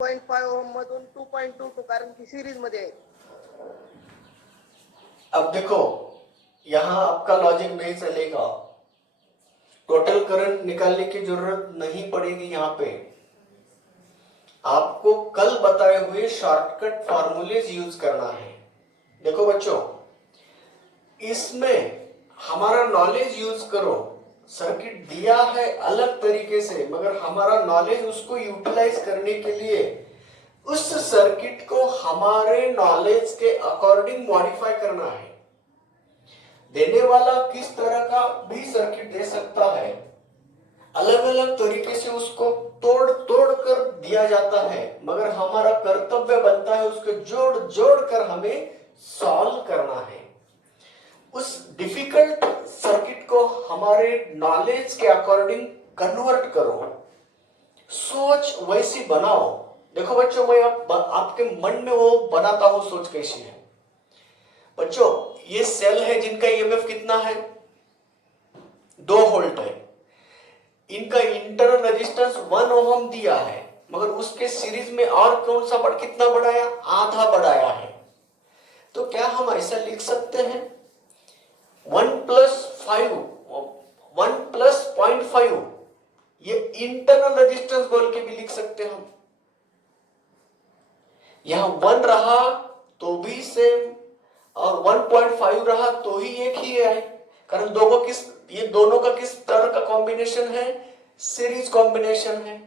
0.5 ohm मधून 2.22 कारण की सीरीज मध्ये आहे. अब देखो यहाँ आपका लॉजिक नहीं चलेगा, टोटल करंट निकालने की जरूरत नहीं पड़ेगी। यहाँ पे आपको कल बताए हुए शॉर्टकट फॉर्मूलेज यूज करना है। देखो बच्चों, इसमें हमारा नॉलेज यूज करो। सर्किट दिया है अलग तरीके से, मगर हमारा नॉलेज उसको यूटिलाइज करने के लिए उस सर्किट को हमारे नॉलेज के अकॉर्डिंग मॉडिफाई करना है। देने वाला किस तरह का भी सर्किट दे सकता है, अलग अलग तरीके से उसको तोड़ तोड़ कर दिया जाता है, मगर हमारा कर्तव्य बनता है उसको जोड़ जोड़ कर हमें सॉल्व करना है। उस डिफिकल्ट सर्किट को हमारे नॉलेज के अकॉर्डिंग कन्वर्ट करो, सोच वैसी बनाओ। देखो बच्चों, मैं आपके मन में वो बनाता हूं सोच कैसी है। बच्चों, ये सेल है जिनका ईएमएफ कितना है, 2 वोल्ट है। इनका इंटरनल रेजिस्टेंस 1 ओहम दिया है, मगर उसके सीरीज में और कौन सा कितना बढ़ाया, आधा बढ़ाया है। तो क्या हम ऐसा लिख सकते हैं 1 प्लस 0.5 ये इंटरनल रेजिस्टेंस बोल के भी लिख सकते हैं हम। यहां 1 रहा तो भी सेम, और 1.5 रहा तो ही एक ही है, कारण ये दोनों का किस तरह का कॉम्बिनेशन है, सीरीज कॉम्बिनेशन है।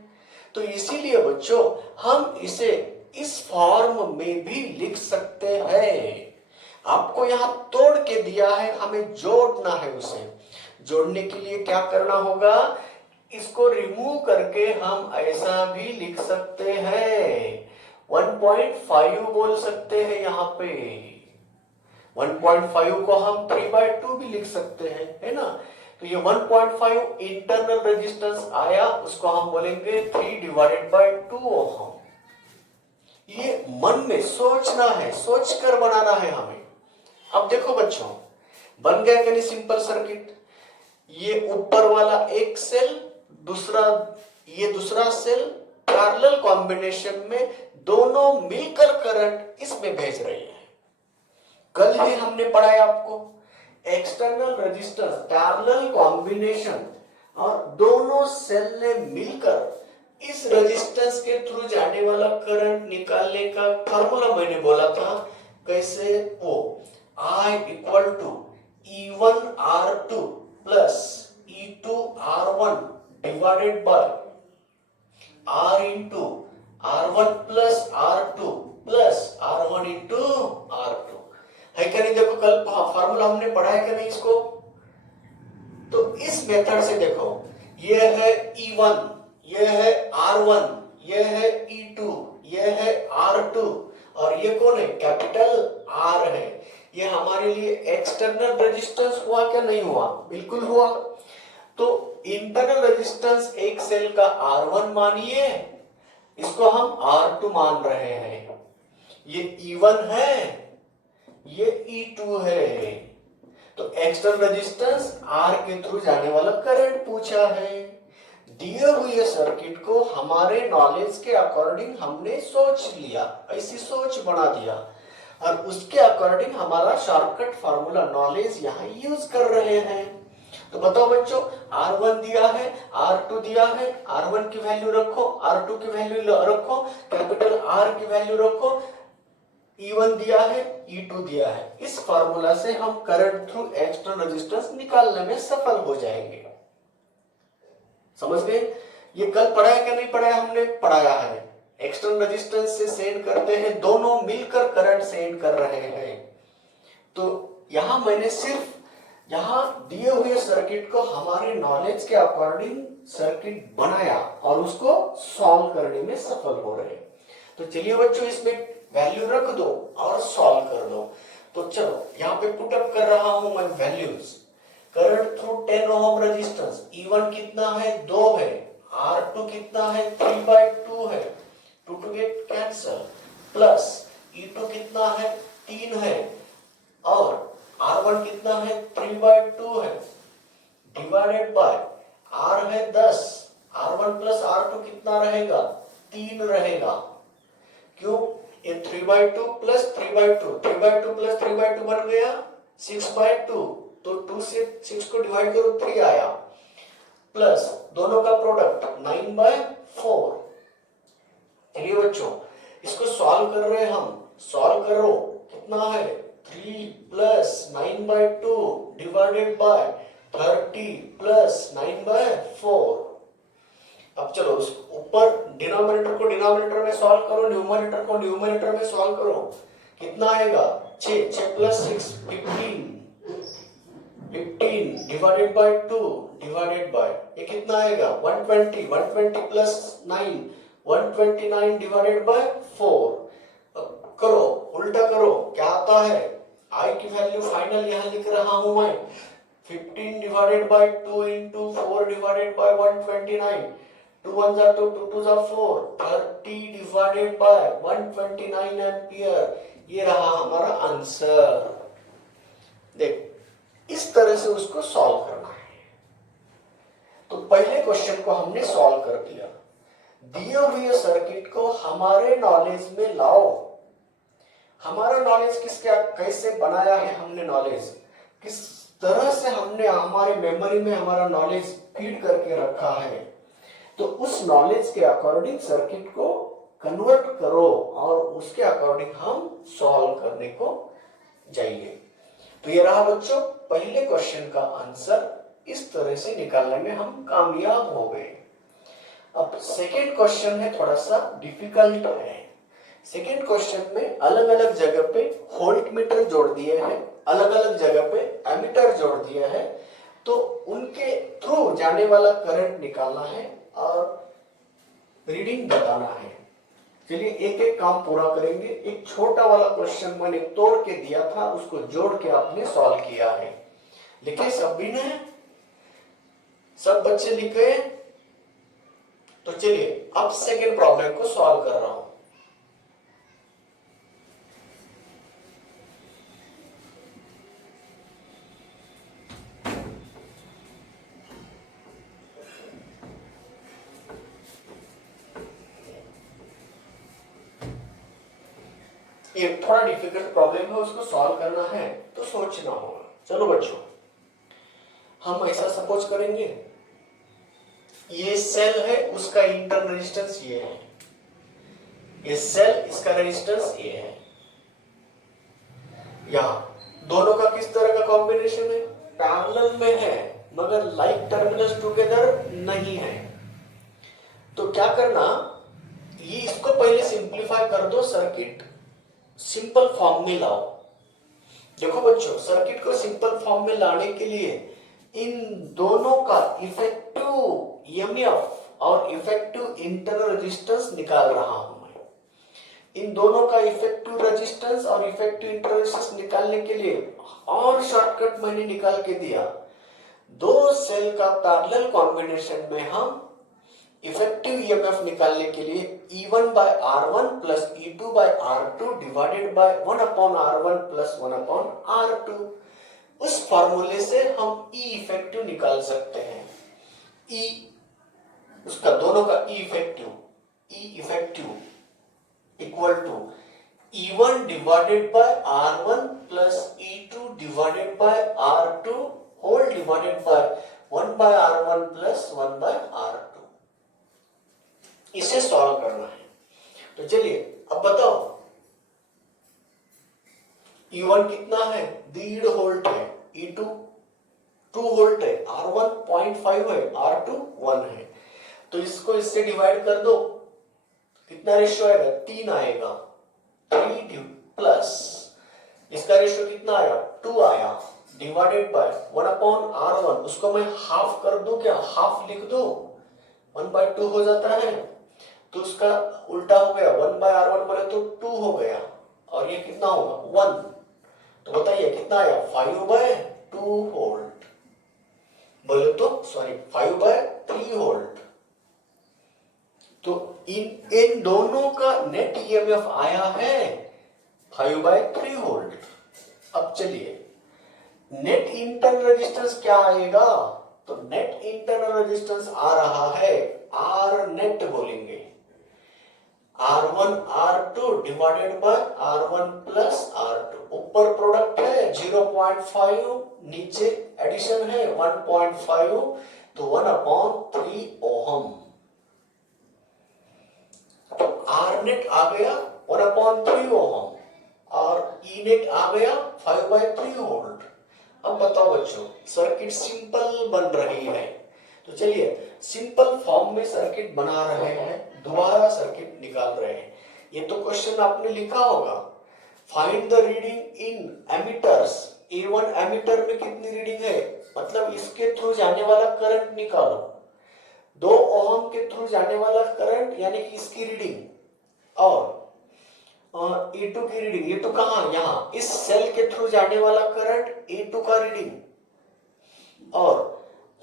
तो इसीलिए बच्चों हम इसे इस फॉर्म में भी लिख सकते हैं। आपको यहां तोड़ के दिया है, हमें जोड़ना है। उसे जोड़ने के लिए क्या करना होगा, इसको रिमूव करके हम ऐसा भी लिख सकते हैं, 1.5 बोल सकते हैं। यहाँ पे 1.5 को हम 3/2 भी लिख सकते हैं, है ना। तो ये 1.5 इंटरनल रेजिस्टेंस आया, उसको हम बोलेंगे 3/2 ओहम। ये मन में सोचना है, सोच कर बनाना है हमें। अब देखो बच्चों, बन गया कि नहीं सिंपल सर्किट। ये ऊपर वाला एक सेल, ये दूसरा सेल पैरेलल कॉम्बिनेशन में दोनों मिलकर करंट इसमें भेज रही है। कल ही हमने पढ़ाया आपको एक्सटर्नल रेजिस्टेंस पैरेलल कॉम्बिनेशन, और दोनों सेल ने मिलकर इस रेजिस्टेंस के थ्रू जाने वाला करंट निकालने का फॉर्मूला मैंने बोला था कैसे, वो I equal to E1R2 plus E2R1 divided by R into R1 plus R2 plus R1 into R2 है क्या नहीं। देखो कल फार्मूला हमने पढ़ा है क्या नहीं इसको। तो इस मेथड से देखो, ये है E1, ये है R1, ये है E2, ये है R2, और ये कौन है, कैपिटल R है। ये हमारे लिए एक्सटर्नल रेजिस्टेंस हुआ क्या नहीं हुआ, बिल्कुल हुआ। तो इंटरनल रेजिस्टेंस एक सेल का R1 मानिए, इसको हम R2 मान रहे हैं। ये E1 है, ये E2 है। तो एक्सटर्नल रेजिस्टेंस R के थ्रू जाने वाला करंट पूछा है। दिए हुए सर्किट को हमारे नॉलेज के अकॉर्डिंग हमने सोच लिया, ऐसी सोच बना दिया, और उसके अकॉर्डिंग हमारा शॉर्टकट फार्मूला नॉलेज यहाँ यूज कर रहे हैं। तो बताओ बच्चों, R1 दिया है, R2 दिया है, R1 की वैल्यू रखो, R2 की वैल्यू रखो, कैपिटल R की वैल्यू रखो, E1 दिया है, E2 दिया है। इस फार्मूला से हम करंट थ्रू एक्सटर्नल रेजिस्टेंस निकालने में सफल हो जाएंगे। समझ गए। ये कल पढ़ाया क्या नहीं पढ़ाया, हमने पढ़ाया है। एक्सटर्नल रेजिस्टेंस से सेंड करते हैं, दोनों मिलकर करंट सेंड कर रहे हैं। तो यहां मैंने सिर्फ यहां दिए हुए सर्किट को हमारे नॉलेज के अकॉर्डिंग सर्किट बनाया और उसको सॉल्व करने में सफल हो रहे। तो चलिए बच्चों, इसमें वैल्यू रख दो और सॉल्व कर दो। तो चलो यहाँ पे पुट अप कर रहा हूं मैं values. Current through 10 ohm resistance, E1 कितना है, 2 है, R2 कितना है, 3/2 है, 2 to get cancel, plus E2 कितना है, 3 है, और R1 कितना है, 3/2 है, डिवाइडेड बाय R है 10, R1 प्लस R2 कितना रहेगा, 3 रहेगा, क्यों? ये 3/2 प्लस 3/2, 3/2 प्लस 3/2 बन गया 6/2, तो 2 से 6 को डिवाइड करो 3 आया, प्लस दोनों का प्रोडक्ट 9/4। चलिए बच्चों, इसको सॉल्व कर रहे हैं हम, सॉल्व करो, कितना है 3 प्लस 9/2 डिवाइडेड बाय 30 प्लस 9/4। अब चलो ऊपर डिनोमिनेटर को डिनोमिनेटर में सॉल्व करो, न्यूमरेटर को न्यूमरेटर में सॉल्व करो, कितना आएगा 6 plus 6 15 divided by 2 divided by ये कितना आएगा 120 प्लस 9 129 डिवाइडेड बाय 4। करो, उल्टा करो, क्या आता है, आई की वैल्यू फाइनल यहां लिख रहा हूं मैं 15 divided by 2 into 4 divided by 129, 2 1 जा 2 2 2 जा 4, 30 डिवाइडेड बाय 129 एम्पियर। ये रहा हमारा आंसर। देख, इस तरह से उसको सॉल्व करना है। तो पहले क्वेश्चन को हमने सॉल्व कर दिया। दिए हुए सर्किट को हमारे नॉलेज में लाओ। हमारा नॉलेज कैसे बनाया है हमने, नॉलेज किस तरह से हमने हमारे मेमोरी में हमारा नॉलेज फीड करके रखा है, तो उस नॉलेज के अकॉर्डिंग सर्किट को कन्वर्ट करो और उसके अकॉर्डिंग हम सॉल्व करने को जाइए। तो ये रहा बच्चों पहले क्वेश्चन का आंसर। इस तरह से निकालने में हम कामयाब हो गए। अब सेकेंड क्वेश्चन है, थोड़ा सा डिफिकल्ट है। सेकेंड क्वेश्चन में अलग अलग जगह पे वोल्ट मीटर जोड़ दिए हैं, अलग अलग जगह पे एमीटर जोड़ दिया है, तो उनके थ्रू जाने वाला करंट निकालना है और रीडिंग बताना है। चलिए एक एक काम पूरा करेंगे। एक छोटा वाला क्वेश्चन मैंने तोड़ के दिया था, उसको जोड़ के आपने सॉल्व किया है। लिखे सभी ने, सब बच्चे लिखे? तो चलिए अब सेकेंड प्रॉब्लम को सॉल्व कर रहा हूं। ये थोड़ा डिफिकल्ट प्रॉब्लम है, उसको सॉल्व करना है तो सोचना होगा। चलो बच्चों, हम ऐसा सपोज करेंगे, ये सेल है, उसका इंटरनल रेजिस्टेंस ये है, ये सेल, इसका रेजिस्टेंस ये है। यहां दोनों का किस तरह का कॉम्बिनेशन है, पैरेलल में है, मगर लाइक टर्मिनल्स टुगेदर नहीं है। तो क्या करना, ये इसको पहले सिंप्लीफाई कर दो, सर्किट सिंपल फॉर्म में लाओ। देखो बच्चों, सर्किट को सिंपल फॉर्म में लाने के लिए इन दोनों का इफेक्टिव ईएमएफ और इफेक्टिव इंटरनल रेजिस्टेंस निकाल रहा हूं मैं। इन दोनों का इफेक्टिव रेजिस्टेंस और इफेक्टिव इंटरनल रेजिस्टेंस निकालने के लिए और शॉर्टकट मैंने निकाल के दिया। दो सेल का पैरेलल कॉम्बिनेशन में हम इफेक्टिव ईएमएफ निकालने के लिए E1 by R1 plus E2 by R2 divided by 1 upon R1 plus 1 upon R2, उस फॉर्मूले से हम E इफेक्टिव निकाल सकते हैं। E उसका दोनों का E effective equal to E1 divided by R1 plus E2 divided by R2 whole divided by 1 by R1 plus 1 by R2। इसे सॉल्व करना है। तो चलिए अब बताओ, E1 कितना है, 1.5 वोल्ट है, E2 2 वोल्ट है, R1 0.5 है, R2 1 है। तो इसको इससे डिवाइड कर दो, कितना रेशियो आएगा, 3 आएगा, 3 प्लस इसका रेशियो कितना आया, 2 आया, डिवाइडेड बाय 1 अपॉन R1, उसको मैं हाफ कर दूं क्या, हाफ लिख दो, 1/2 हो जाता है। तो उसका उल्टा हो गया, 1 by R1 बोले तो 2 हो गया, और ये कितना होगा 1। तो बताइए कितना आया, 5/2 वोल्ट, बोले तो सॉरी 5/3 वोल्ट। तो इन दोनों का नेट ईएमएफ आया है 5/3 वोल्ट। अब चलिए नेट इंटरनल रेजिस्टेंस क्या आएगा, तो नेट इंटरनल रेजिस्टेंस आ रहा है R नेट बोलेंगे। R1 R2 divided by R1 plus R2। ऊपर प्रोडक्ट है 0.5, नीचे एडिशन है 1.5, तो 1/3 ओहम। तो R नेट आ गया 1/3 ओहम और E नेट आ गया 5/3 वोल्ट। अब बताओ बच्चों, सर्किट सिंपल बन रही है। तो चलिए सिंपल फॉर्म में सर्किट बना रहे हैं, दोबारा सर्किट निकाल रहे हैं। ये तो क्वेश्चन आपने लिखा होगा, find the reading in ammeters. A1 ammeter में कितनी रीडिंग है, मतलब इसके थ्रू जाने वाला करंट निकालो। 2 ओहम के थ्रू जाने वाला करंट यानी कि इसकी रीडिंग, और A2 की रीडिंग। ये तो कहां, यहां इस सेल के थ्रू जाने वाला करंट A2 का रीडिंग, और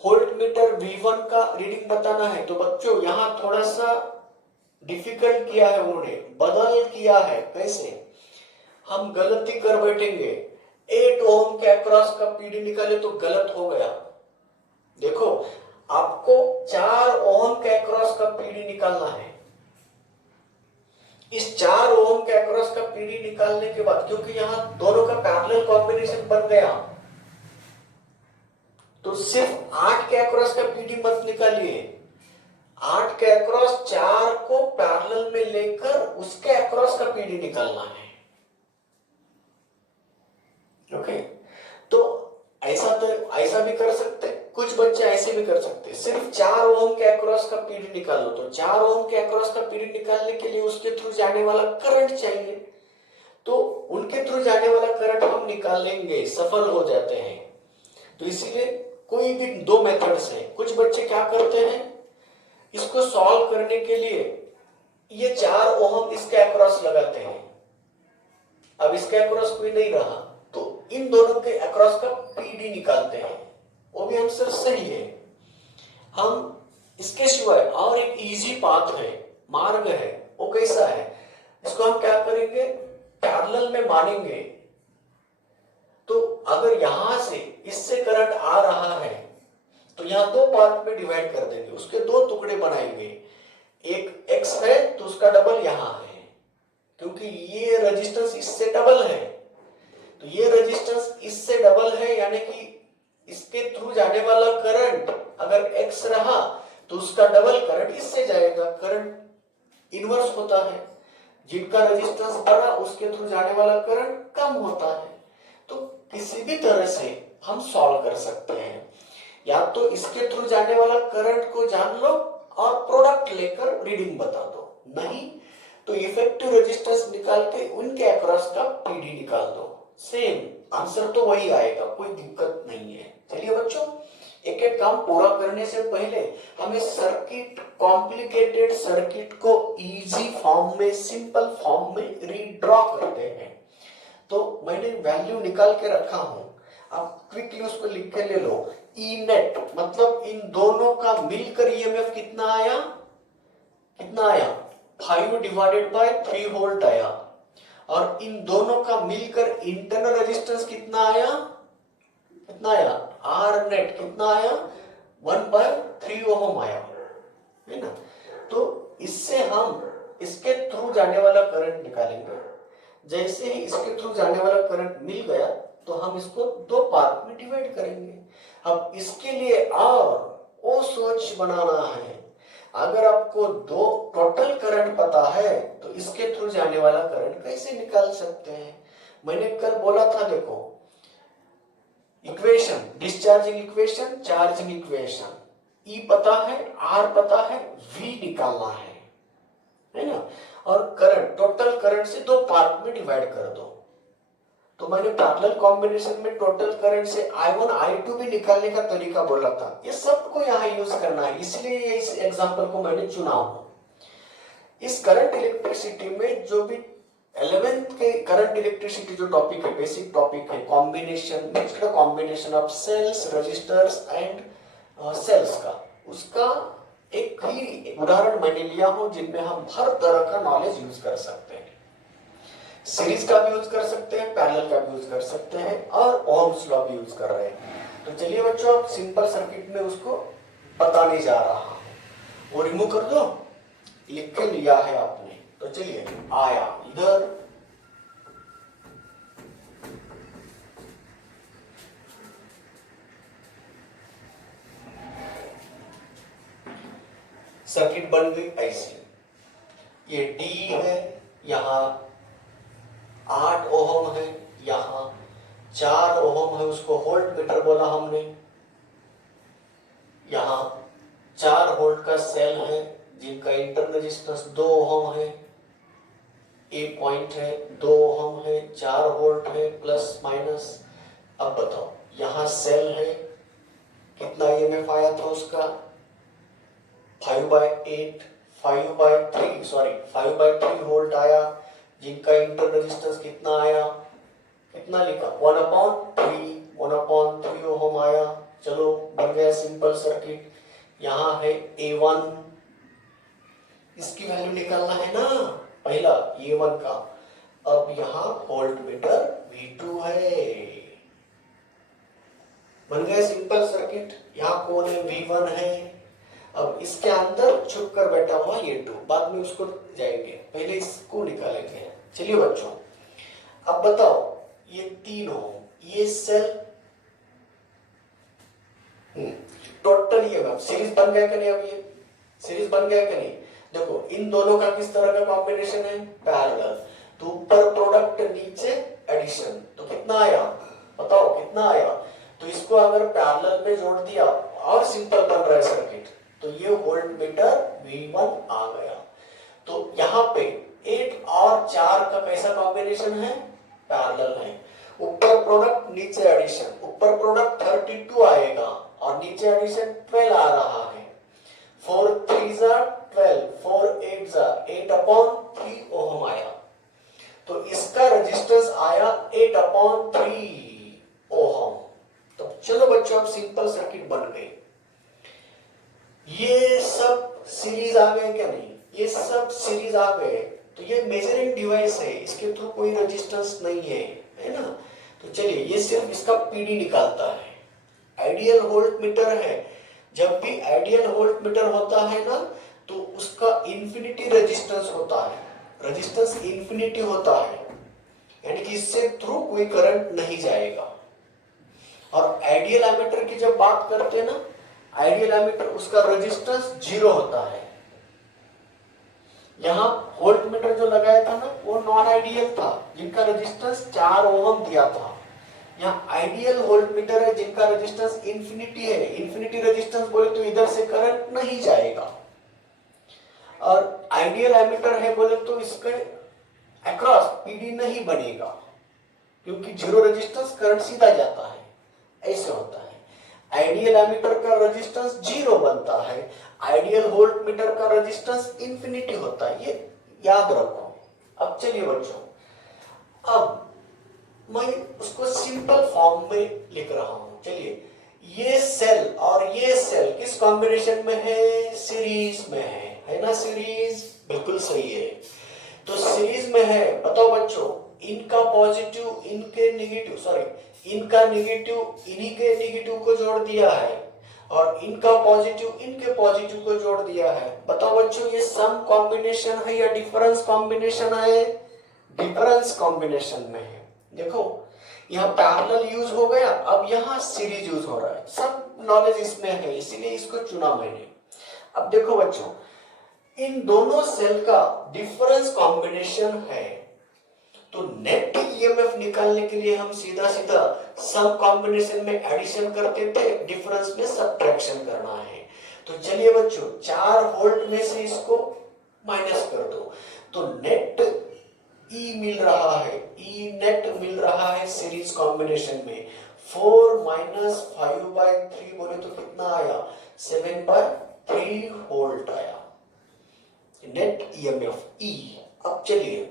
वोल्ट मीटर V1 का रीडिंग बताना है। तो बच्चों यहां थोड़ा सा डिफिकल्ट किया है, उन्होंने बदल किया है। कैसे, हम गलती कर बैठेंगे, 8 ओम के अक्रॉस का पीडी निकाले तो गलत हो गया। देखो आपको 4 ओम के अक्रॉस का पीडी निकालना है। इस 4 ओम के अक्रॉस का पीडी निकालने के बाद, क्योंकि यहां दोनों का पैरेलल कॉम्बिनेशन बन गया, तो सिर्फ 8 के अक्रॉस का पीडी मत निकालिए। 8 के अक्रॉस 4 को पैरेलल में लेकर उसके अक्रॉस का पीडी निकालना है। ओके, तो ऐसा भी कर सकते, कुछ बच्चे ऐसे भी कर सकते। सिर्फ 4 ओम के अक्रॉस का पीडी निकालो, तो 4 ओम के अक्रॉस का पीडी निकालने के लिए उसके थ्रू जाने वाला करंट चाहिए, तो उनके थ्रू जाने वाला करंट हम निकाल लेंगे, सफल हो जाते हैं। तो इसीलिए कोई भी 2 मेथड्स हैं। कुछ बच्चे क्या करते हैं, इसको सॉल्व करने के लिए ये 4 ओम इसके अक्रॉस लगाते हैं। अब इसके अक्रॉस कोई नहीं रहा, तो इन दोनों के अक्रॉस का पीडी निकालते हैं, वो भी आंसर सही है। हम इसके सिवाय और एक इजी पाथ है, मार्ग है, वो कैसा है, इसको हम क्या करेंगे, पैरेलल में मानेंगे। तो अगर यहां से इससे करंट आ रहा है तो यहां 2 पार्ट में डिवाइड कर देंगे, उसके 2 टुकड़े बनाएंगे। एक x है तो उसका डबल यहां है, क्योंकि ये रेजिस्टेंस इससे डबल है, तो ये रेजिस्टेंस इससे डबल है, यानी कि इसके थ्रू जाने वाला करंट अगर x रहा तो उसका डबल करंट इससे जाएगा। करंट इनवर्स होता है, जिनका रेजिस्टेंस बड़ा उसके थ्रू जाने वाला करंट कम होता है। तो किसी भी तरह से हम सॉल्व कर सकते हैं, या तो इसके थ्रू जाने वाला करंट को जान लो और प्रोडक्ट लेकर रीडिंग बता दो, नहीं तो इफेक्टिव रेजिस्टेंस निकाल के उनके अक्रॉस का पीडी निकाल दो, सेम आंसर तो वही आएगा, कोई दिक्कत नहीं है। चलिए बच्चों, एक एक काम पूरा करने से पहले हमें सर्किट, कॉम्प्लिकेटेड सर्किट को इजी फॉर्म में, सिंपल फॉर्म में रीड्रॉ करते हैं। तो मैंने वैल्यू निकाल के रखा हूं, आप क्विकली उसको लिख के ले लो। ई नेट मतलब इन दोनों का मिलकर ईएमएफ कितना आया, 5 डिवाइडेड बाय 3 वोल्ट आया, और इन दोनों का मिलकर इंटरनल रेजिस्टेंस कितना आया, आर नेट कितना आया, 1/3 ओम आया, है ना। तो इससे हम इसके थ्रू जाने वाला करंट निकालेंगे। जैसे ही इसके थ्रू जाने वाला करंट मिल गया तो हम इसको 2 पार्ट में डिवाइड करेंगे। अब इसके लिए और वो सोच बनाना है, अगर आपको 2 टोटल करंट पता है तो इसके थ्रू जाने वाला करंट कैसे निकाल सकते हैं। मैंने कल बोला था, देखो equation, discharging equation, charging equation, E पता है, आर पता है, वी निकालना है ना। और करंट, टोटल करंट से 2 पार्ट में डिवाइड कर दो। तो मैंने पैरेलल कॉम्बिनेशन में टोटल करंट से I1 I2 भी निकालने का तरीका बोला था, ये सबको यहाँ यूज करना है, इसलिए इस एग्जांपल को मैंने चुना हूं। इस करंट इलेक्ट्रिसिटी में जो भी 11th के करंट इलेक्ट्रिसिटी जो टॉपिक है, बेसिक टॉपिक है, combination, mixed combination of cells, resistors and cells का, उसका एक ही उदाहरण मैंने लिया हूं, जिनमें हम हर तरह का नॉलेज यूज कर सकते हैं। सीरीज का भी यूज कर सकते हैं, पैरेलल का भी यूज कर सकते हैं, और ओम्स लॉ भी यूज कर रहे हैं। तो चलिए बच्चों, अब सिंपल सर्किट में उसको बताने जा रहा हूं। वो रिमूव कर दो, लिख के लिया है आपने, तो चलिए आया इधर, सर्किट बन गई ऐसी। ये डी है, यहां 8 ओहम है, यहां 4 ओहम है, उसको वोल्ट मीटर बोला हमने। यहां 4 वोल्ट का सेल है जिनका इंटरनल रेजिस्टेंस 2 ओहम है। ए पॉइंट है, 2 ओहम है, 4 वोल्ट है, प्लस माइनस। अब बताओ यहां सेल है, कितना ईएमएफ आया था उसका 5/8, 5/3 वोल्ट आया, जिनका इंटरनल रेजिस्टेंस कितना आया, कितना लिखा 1/3 ओहम आया। चलो बन गया सिंपल सर्किट। यहां है A1, इसकी वैल्यू निकालना है ना पहला A1 का। अब यहां वोल्ट मीटर V2 है, बन गया सिंपल सर्किट। यहां कौन है V1 है। अब इसके अंदर छुप कर बैठा हुआ ये 2, बाद में उसको जाएंगे, पहले इसको निकालेंगे। चलिए बच्चों अब बताओ ये 3 ओम, ये सेल टोटल ईएमएफ सीरीज बन गया कि नहीं। अब ये सीरीज बन गया कि नहीं। देखो इन दोनों का किस तरह का कॉम्बिनेशन है, पैरेलल। तो ऊपर प्रोडक्ट नीचे एडिशन, तो कितना आया बताओ कितना आया। तो इसको अगर पैरेलल में जोड़ दिया और सिंपल बन रहा है सर्किट, तो ये वोल्ट मीटर V1 आ गया। तो यहाँ पे 8 और 4 का कैसा कॉम्बिनेशन है, पैरेलल है। ऊपर प्रोडक्ट नीचे एडिशन, ऊपर प्रोडक्ट 32 आएगा और नीचे एडिशन 12 आ रहा है। 4 3s are 12, 4 8s are 8/3 ohm आया। तो इसका रेजिस्टेंस आया 8/3 ओहम। तो चलो बच्चों अब सिंपल सर्किट बन गई। ये सब सीरीज आ गए क्या नहीं, ये सब सीरीज आ गए। तो ये मेजरिंग डिवाइस है, इसके थ्रू कोई रेजिस्टेंस नहीं है ना। तो चलिए ये सिर्फ इसका पीडी निकालता है। आइडियल वोल्ट मीटर है, जब भी आइडियल वोल्ट मीटर होता है ना तो उसका इंफिनिटी रेजिस्टेंस होता है, रेजिस्टेंस इंफिनिटी होता है, यानी कि इससे थ्रू कोई करंट नहीं जाएगा। और आइडियल एमीटर की जब बात करते हैं ना, आइडियल एमीटर उसका रेजिस्टेंस 0 होता है। यहां वोल्ट मीटर जो लगाया था ना वो नॉन आइडियल था, जिनका रेजिस्टेंस 4 ओहम दिया था। यहाँ आइडियल वोल्ट मीटर है जिनका रेजिस्टेंस इंफिनिटी है। इंफिनिटी रेजिस्टेंस बोले तो इधर से करंट नहीं जाएगा। और आइडियल एमीटर है बोले तो इसके अक्रॉस पीडी नहीं बनेगा, क्योंकि 0 रेजिस्टेंस करंट सीधा जाता है, ऐसे होता है। आइडियल एमीटर का रेजिस्टेंस 0 बनता है, आइडियल वोल्ट मीटर का रेजिस्टेंस इंफिनिटी होता है, ये याद रखो। अब चलिए बच्चों, अब मैं उसको सिंपल फॉर्म में लिख रहा हूं। चलिए ये सेल और ये सेल किस कॉम्बिनेशन में है, सीरीज में है ना। सीरीज बिल्कुल सही है। तो सीरीज में है, बताओ बच्चों इनका पॉजिटिव इनके नेगेटिव, सॉरी इनका नेगेटिव इन्हीं के नेगेटिव को जोड़ दिया है और इनका पॉजिटिव इनके पॉजिटिव को जोड़ दिया है। बताओ बच्चों ये सम कॉम्बिनेशन है या डिफरेंस कॉम्बिनेशन है, डिफरेंस कॉम्बिनेशन में है। देखो यहाँ पैरेलल यूज हो गया, अब यहाँ सीरीज यूज हो रहा है। सब नॉलेज इसमें है, इसीलिए इसको चुना मैंने। अब देखो बच्चों इन दोनों सेल का डिफरेंस कॉम्बिनेशन है, तो नेट ईएमएफ निकालने के लिए हम सीधा सीधा सम कॉम्बिनेशन में एडिशन करते थे, डिफरेंस में सब्ट्रैक्शन करना है। तो चलिए बच्चों 4 वोल्ट में से इसको माइनस कर दो, तो नेट ई मिल रहा है, ई नेट मिल रहा है सीरीज कॉम्बिनेशन में। 4 माइनस 5/3 बोले तो कितना आया, 7/3 वोल्ट आया नेट ईएमएफ ई। अब चलिए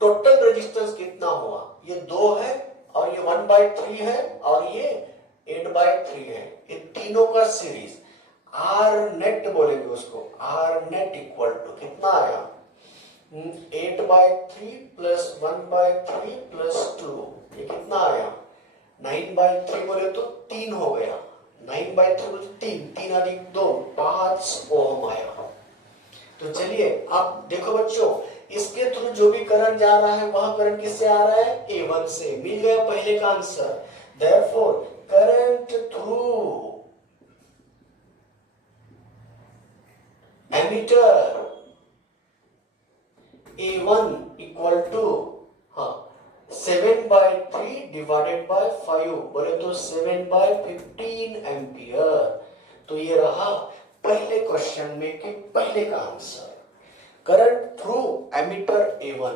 टोटल रेजिस्टेंस कितना हुआ, ये 2 है और ये 1/3 है और ये 8/3 है, ये तीनों का सीरीज आर नेट बोलेंगे उसको। आर नेट इक्वल टू कितना आया, 8/3 प्लस 1/3 प्लस 2, ये कितना आया 9/3 बोले तो 3 हो गया। 9/3 बोले 3, 3 अधिक 2 5 ओम आया। तो चलिए आप देखो बच्चों, इसके थ्रू जो भी करंट जा रहा है वह करंट किससे आ रहा है, A1 से। मिल गया पहले का answer. Therefore current through ammeter A1 equal to 7/3 divided by 5, बोले तो 7/15 एम्पियर। तो ये रहा पहले क्वेश्चन में के पहले का answer. Current through emitter A1.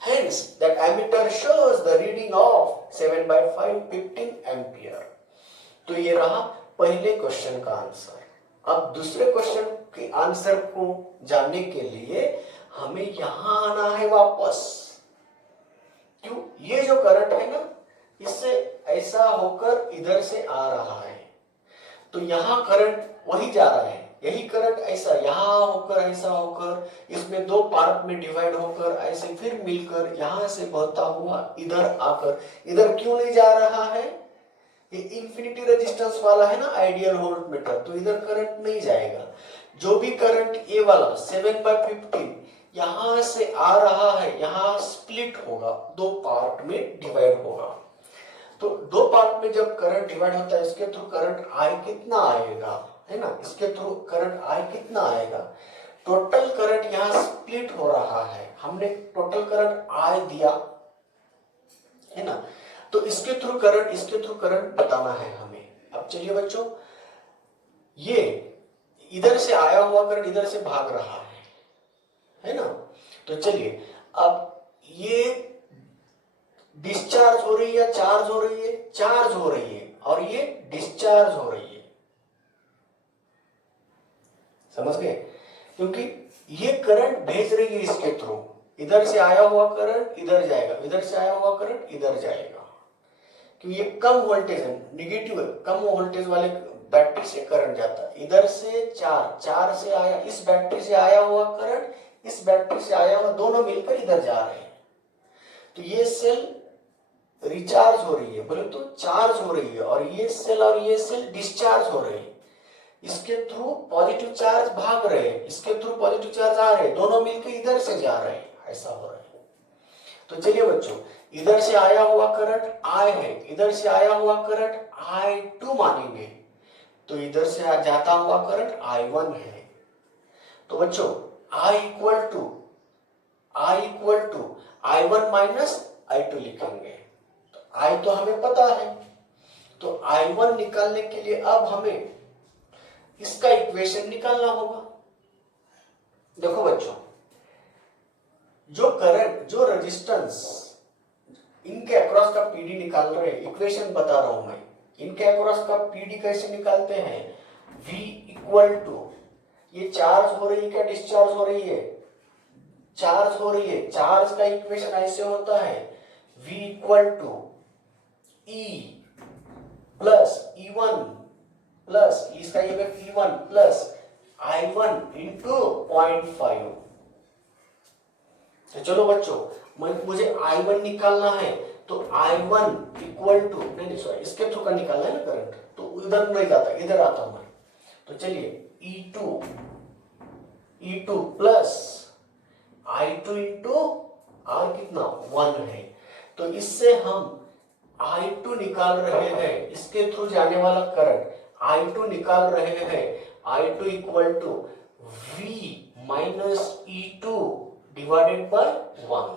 Hence, that emitter shows the reading of 7/5 15 ampere. तो ये रहा पहले क्वेश्चन का आंसर। अब दूसरे क्वेश्चन के आंसर को जानने के लिए हमें यहां आना है वापस। क्यों? ये जो करंट है ना, इससे ऐसा होकर इधर से आ रहा है, तो यहां करंट वही जा रहा है। यही करंट ऐसा यहां होकर ऐसा होकर इसमें दो पार्ट में डिवाइड होकर ऐसे फिर मिलकर यहां से बहता हुआ इधर आकर, इधर क्यों नहीं जा रहा है? ये इंफिनिटी रेजिस्टेंस वाला है ना आइडियल वोल्ट मीटर, तो इधर करंट नहीं जाएगा। जो भी करंट ये वाला 7/15 यहां से आ रहा है, यहां स्प्लिट होगा, दो पार्ट में डिवाइड होगा। तो दो पार्ट में जब करंट डिवाइड होता है, इसके थ्रू करंट आई कितना आएगा, है ना, इसके थ्रू करंट आई कितना आएगा। टोटल करंट यहाँ स्प्लिट हो रहा है, हमने टोटल करंट आई दिया है ना, तो इसके थ्रू करंट बताना है हमें। अब चलिए बच्चों, ये इधर से आया हुआ करंट इधर से भाग रहा है ना। तो चलिए अब ये डिस्चार्ज हो रही है या चार्ज हो रही है? चार्ज हो रही है, और ये डिस्चार्ज हो रही है। समझ गए? क्योंकि ये करंट भेज रही है इसके थ्रू, इधर से आया हुआ करंट इधर जाएगा, इधर से आया हुआ करंट इधर जाएगा। क्योंकि ये कम वोल्टेज है, निगेटिव है, कम वोल्टेज वाले बैटरी से करंट जाता है। इधर से चार से आया, इस बैटरी से आया हुआ करंट इस बैटरी से आया हुआ, दोनों मिलकर इधर जा रहे हैं। तो ये सेल रिचार्ज हो रही है, बोले तो चार्ज हो रही है, और ये सेल डिस्चार्ज हो रहे हैं। इसके थ्रू पॉजिटिव चार्ज भाग रहे हैं, इसके थ्रू पॉजिटिव चार्ज आ रहे हैं, दोनों मिलकर इधर से जा रहे हैं, ऐसा हो रहा है। तो चलिए बच्चों, इधर से आया हुआ करंट I है, इधर से आया हुआ करंट I2 मानेंगे, तो इधर से जाता हुआ करंट I1 है। तो बच्चों I equal to I1 minus I2 लिखेंगे। तो I तो हमें पता है, तो I1 निकालने के लिए अब हमें इसका इक्वेशन निकालना होगा। देखो बच्चों, जो करंट, जो रेजिस्टेंस इनके अक्रॉस का पीडी निकाल रहे हैं, इक्वेशन बता रहा हूं मैं। इनके अक्रॉस का पीडी कैसे निकालते हैं? V इक्वल टू, ये चार्ज हो रही है क्या डिस्चार्ज हो रही है? चार्ज हो रही है। चार्ज का इक्वेशन ऐसे होता है, V equal to E plus E1 plus इसका ये E1 प्लस I1 इंटू 0.5। तो चलो बच्चों, मुझे I1 निकालना है, तो I1 इक्वल टू, नहीं सॉरी, इसके थ्रू का निकालना है ना करंट, तो उधर नहीं जाता, इधर आता हूं मैं। तो चलिए E2 plus I2 into R कितना 1 है। तो इससे हम I2 निकाल रहे हैं, इसके थ्रू जाने वाला करंट I2 निकाल रहे हैं। I2 equal to V minus E2 divided by 1।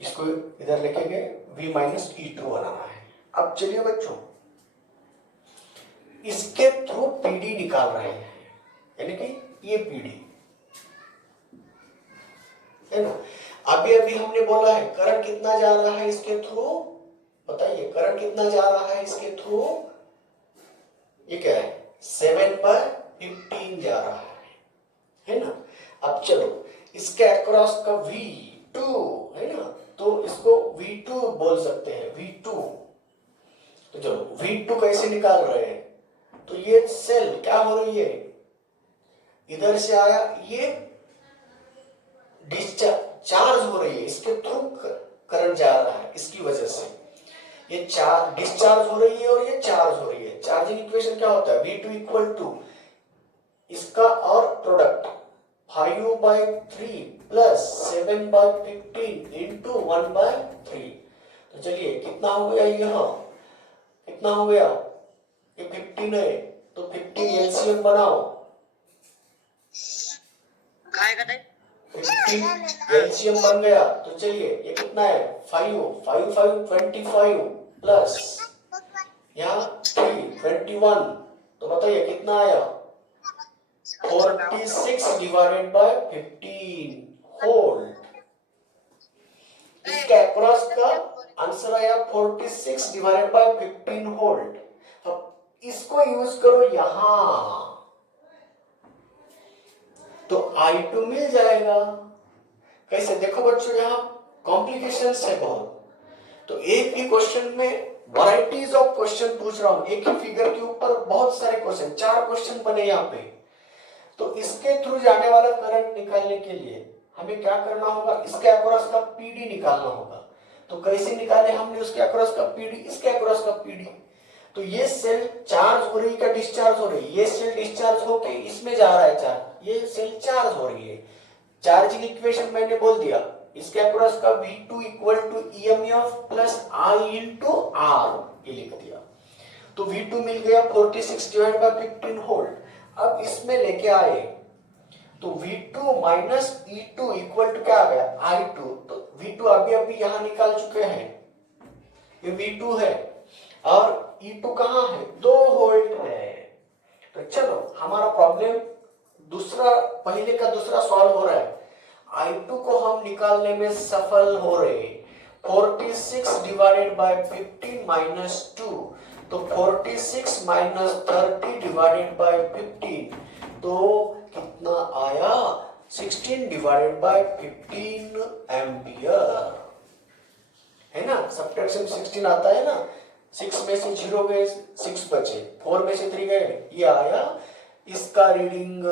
इसको इधर लिखेंगे, V माइनस E2 बनाना है। अब चलिए बच्चों, इसके थ्रू पीडी निकाल रहे हैं, यानी कि ये पीडी है ना। अभी हमने बोला है करंट कितना जा रहा है इसके थ्रू, बताइए करंट कितना जा रहा है इसके थ्रू? ये क्या है? 7/15 जा रहा है ना। अब चलो, इसके अक्रॉस का V2 है ना, तो इसको V2 बोल सकते हैं, V2। तो चलो V2 कैसे निकाल रहे हैं? तो ये सेल क्या हो रही है, इधर से आया, ये डिस्चार्ज हो रही है, इसके थ्रू करंट जा रहा है, इसकी वजह से ये डिस्चार्ज हो रही है और ये चार्ज हो रही है। चार्जिंग इक्वेशन क्या होता है? V2 इक्वल टू इसका और प्रोडक्ट 5/3 प्लस 7/15 इंटू 1/3। तो चलिए कितना हो गया, यह कितना हो गया, ये 15 है, तो 15 एलसीएम बनाओ। 15 एलसीएम बन गया, तो चलिए ये कितना है, 5 25 प्लस यहाँ 3 21, तो बताइए कितना आया, 46 डिवाइडेड बाय 15 होल। इसके अक्रॉस का आंसर आया 46 डिवाइडेड बाय 15 होल्ड। अब इसको यूज करो यहां, तो I2 मिल जाएगा। कैसे, देखो बच्चों यहां कॉम्प्लिकेशंस है बहुत, तो एक ही क्वेश्चन में वैरायटीज ऑफ क्वेश्चन पूछ रहा हूं, एक ही फिगर के ऊपर बहुत सारे क्वेश्चन, 4 क्वेश्चन बने यहाँ पे। तो इसके थ्रू जाने वाला करंट निकालने के लिए हमें क्या करना होगा, इसके अक्रॉस का पीडी निकालना होगा। तो कैसे निकाले हमने उसके अक्रॉस का पीडी, इसके अक्रॉस का पीडी। तो ये सेल चार्ज हो रही का डिस्चार्ज हो रही, ये सेल डिस्चार्ज होके इसमें जा रहा है चार्ज, ये सेल चार्ज हो रही है। चार्जिंग इक्वेशन मैंने बोल दिया, इसके अक्रॉस का V2 equal to EMF plus I into R, ये लिख दिया। तो V2 मिल गया 46 डिवाइड बाय 15 होल्ड। अब इसमें लेके आए तो V2 minus E2 equal to क्या आ गया, I2। तो V2 अभी अभी यहां निकाल चुके हैं, ये V2 है और E2 कहां है, 2 वोल्ट है। तो चलो हमारा प्रॉब्लम दूसरा, पहले का दूसरा सॉल्व हो रहा है। I2 को हम निकालने में सफल हो रहे। 46 डिवाइडेड बाय 15 माइनस 2, तो 46 माइनस 30 डिवाइडेड बाय 15, तो कितना आया, 16 डिवाइडेड बाय 15 एम्पियर, है ना। सब्ट्रैक्शन 16 आता है ना, 6 में से 0 गए, 6 बचे, 4 में से 3 गए, ये आया इसका रीडिंग।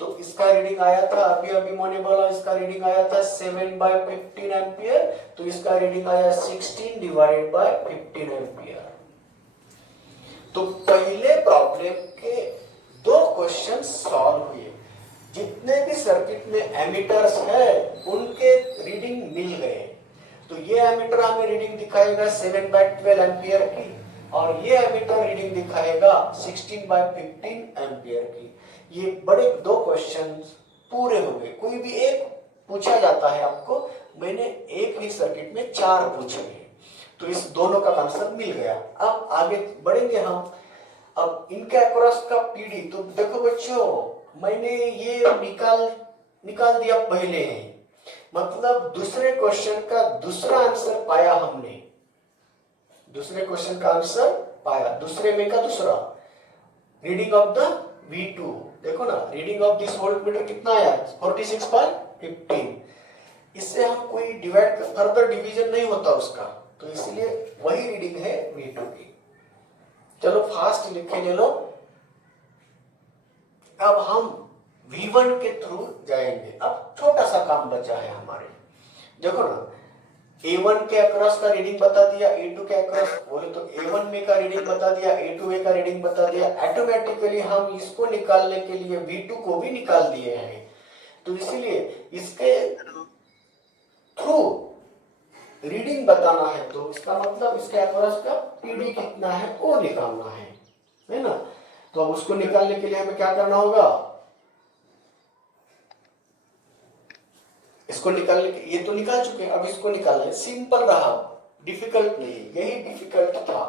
तो इसका रीडिंग आया था, अभी अभी मैंने बोला इसका रीडिंग आया था 7/15 एम्पियर, तो इसका रीडिंग आया 16 डिवाइडेड बाय 15 एम्पियर। तो पहले प्रॉब्लम के 2 क्वेश्चन सॉल्व हुए। जितने भी सर्किट में एमीटर्स है उनके रीडिंग मिल गए। तो ये एमीटर हमें रीडिंग दिखाएगा 7/12 एम्पियर की, और ये एमीटर रीडिंग दिखाएगा 16/15 एम्पियर की। ये बड़े 2 क्वेश्चन पूरे हो गए। कोई भी एक पूछा जाता है आपको, मैंने एक ही सर्किट में 4 पूछे हैं, तो इस दोनों का आंसर मिल गया। अब आगे बढ़ेंगे हम। अब इनके अक्रॉस का पीडी, तो देखो बच्चों मैंने ये निकाल दिया पहले ही, मतलब दूसरे क्वेश्चन का दूसरा आंसर पाया हमने, दूसरे क्वेश्चन का आंसर पाया, दूसरे में का दूसरा रीडिंग ऑफ द V2। देखो ना, रीडिंग ऑफ दिस वोल्टमीटर कितना आया, 46/15। इससे हम कोई डिवाइड, फर्दर डिवीजन नहीं होता उसका, तो इसलिए वही रीडिंग है V2 की। चलो फास्ट लिखे ले लो। अब हम V1 के थ्रू जाएंगे। अब छोटा सा काम बचा है हमारे, देखो ना, A1 के अक्रॉस का रीडिंग बता दिया, A2 के अक्रॉस बोले तो A1 में का रीडिंग बता दिया, A2 में का रीडिंग बता दिया। ऑटोमेटिकली हम इसको निकालने के लिए V2 को भी निकाल दिए हैं। तो इसीलिए इसके थ्रू रीडिंग बताना है, तो इसका मतलब इसके अक्रॉस का पीडी कितना है वो निकालना है ना। तो अब उसको निकालने के लिए हमें क्या करना होगा, इसको निकालने के, ये तो निकाल चुके हैं, अब इसको निकालना है। सिंपल रहा, डिफिकल्ट नहीं, यही डिफिकल्ट था।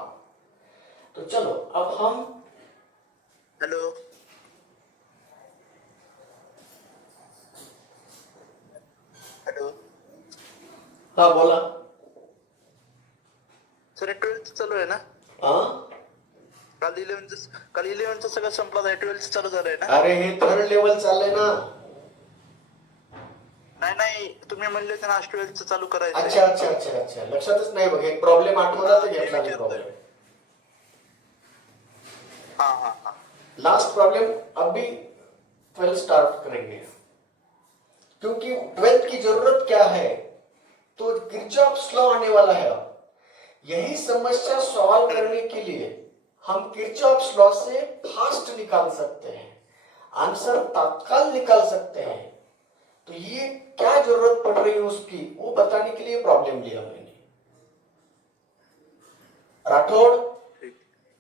तो चलो अब हम, हेलो हेलो, हाँ बोला सर 12th चालू आहे ना। हाँ, काल 11th सगळं संपलं आहे, 12th चालू झालंय ना। अरे हे 3rd लेवल चाललंय ना। नाही तुम्ही म्हणले होते ना 12th चालू करायचं। अच्छा अच्छा अच्छा अच्छा, लक्षातच नाही बघ, एक प्रॉब्लेम आठवला तर घेतला मी प्रॉब्लेम। हाँ हाँ हाँ, लास्ट प्रॉब्लम अभी 12 स्टार्ट करेंगे, क्योंकि 12th की जरूरत क्या है, तो किरचॉफ्स लॉ आने वाला है। यही समस्या सॉल्व करने के लिए हम किरचॉफ्स लॉ से फास्ट निकाल सकते हैं। आंसर तत्काल निकाल सकते हैं। तो ये क्या जरूरत पड़ रही है उसकी, वो बताने के लिए प्रॉब्लम लिया मैंने। Rathore,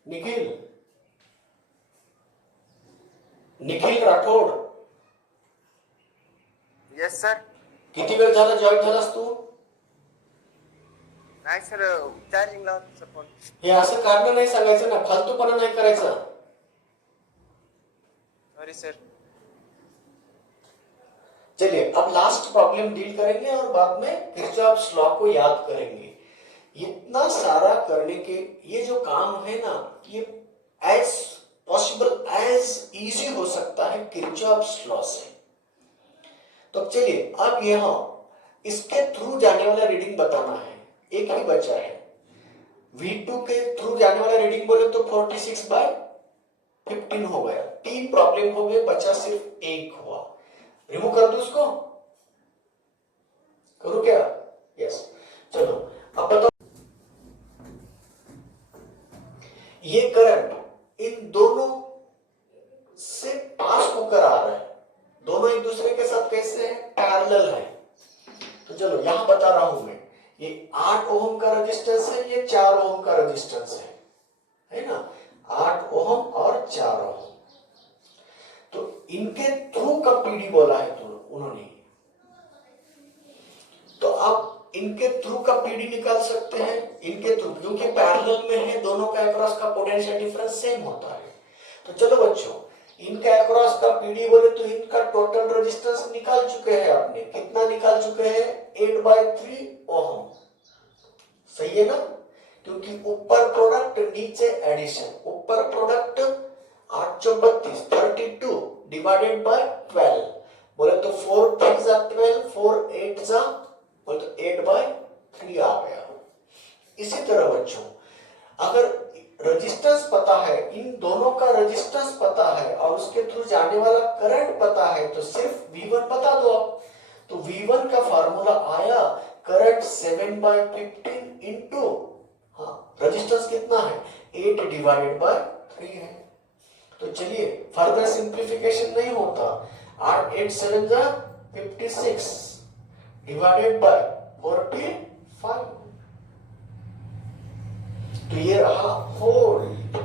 Nikhil, Nikhil Rathore, yes sir. किती वेळ झाला जॉईन झालास तू? नाही सर, चार्जिंगला होता सर फोन. हे असं कारण नाही सांगायचं ना, फालतूपणा नाही करायचा. Sorry sir. चलिए अब लास्ट प्रॉब्लम डील करेंगे और बाद में किरचॉफ्स लॉ को याद करेंगे। इतना सारा करने के ये जो काम है ना, ये एज पॉसिबल एज इजी हो सकता है किरचॉफ्स लॉ से। तो चलिए अब यहां इसके थ्रू जाने वाला रीडिंग बताना है, एक ही बचा है। V2 के थ्रू जाने वाला रीडिंग बोले तो 46/15 हो गया। 3 प्रॉब्लम हो गए, बचा सिर्फ एक हुआ। रिमूव कर दो उसको, करूं क्या? यस, चलो अब बताओ। ये करंट इन दोनों से पास होकर आ रहा है, दोनों एक दूसरे के साथ कैसे है? पैरेलल है। तो चलो यहां बता रहा हूं मैं, ये 8 ओम का रेजिस्टेंस है, ये 4 ओम का रेजिस्टेंस है ना? 8 ओम और 4 ओम। तो इनके थ्रू का पीडी बोला है तो उन्होंने, तो आप इनके थ्रू का पीडी निकाल सकते हैं। इनके थ्रू क्योंकि पैरेलल में है, दोनों का अक्रॉस का पोटेंशियल डिफरेंस सेम होता है। तो चलो बच्चों, इनका अक्रॉस का पीडी बोले तो इनका टोटल रेजिस्टेंस निकाल चुके हैं आपने। कितना निकाल चुके हैं? 8/3 ओम। सही है ना? क्योंकि ऊपर प्रोडक्ट नीचे एडिशन, ऊपर प्रोडक्ट 8 × 32 32 डिवाइडेड बाय 12 बोले तो 4 3 जा 12, 4 8 जा बोले तो 8/3 आ गया। इसी तरह बच्चों, अगर रेजिस्टेंस पता है, इन दोनों का रेजिस्टेंस पता है और उसके थ्रू जाने वाला करंट पता है, तो सिर्फ V1 बता दो आप। तो V1 का फार्मूला आया करंट 7/15 इंटू, हाँ रेजिस्टेंस कितना है? 8/3 है। तो चलिए फर्दर सिंप्लीफिकेशन नहीं होता। 8 8 7 जा 56 डिवाइडेड बाय 45। तो ये रहा वोल्ट।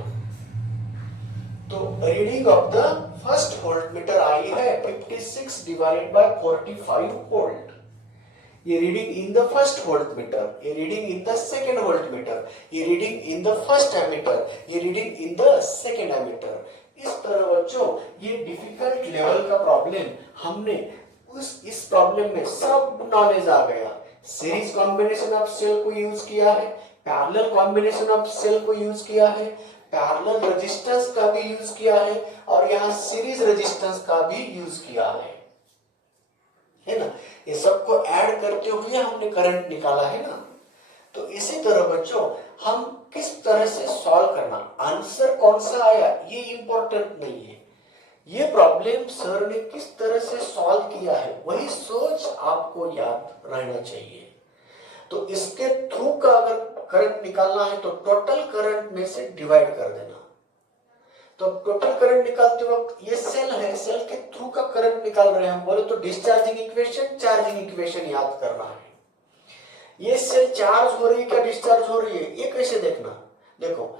तो reading of the first voltmeter आई है 56 डिवाइडेड बाय 45 वोल्ट। ये reading in the first voltmeter, ये reading in the second voltmeter, ये reading in the first ammeter, ये reading in the second ammeter. इस तरह बच्चों ये डिफिकल्ट लेवल का प्रॉब्लम हमने इस प्रॉब्लम में सब नॉलेज आ गया। सीरीज कॉम्बिनेशन ऑफ सेल को यूज किया है, पैरेलल कॉम्बिनेशन ऑफ सेल को यूज किया है, पैरेलल रेजिस्टेंस का भी यूज किया है और यहाँ सीरीज रेजिस्टेंस का भी यूज किया है ना? ये सबको ऐड करते हुए हमने करंट निकाला है ना? तो इसी तरह बच्चों हम किस तरह से सॉल्व करना, आंसर कौन सा आया ये इंपॉर्टेंट नहीं है, ये प्रॉब्लम सर ने किस तरह से सॉल्व किया है वही सोच आपको याद रहना चाहिए। तो इसके थ्रू का अगर करंट निकालना है तो टोटल करंट में से डिवाइड कर देना। तो टोटल करंट निकालते वक्त ये सेल है, सेल के थ्रू का करंट निकाल रहे हैं हम, बोले तो डिस्चार्जिंग इक्वेशन चार्जिंग इक्वेशन याद करना है। ये सेल चार्ज हो रही है क्या डिस्चार्ज हो रही है, ये कैसे देखना? देखो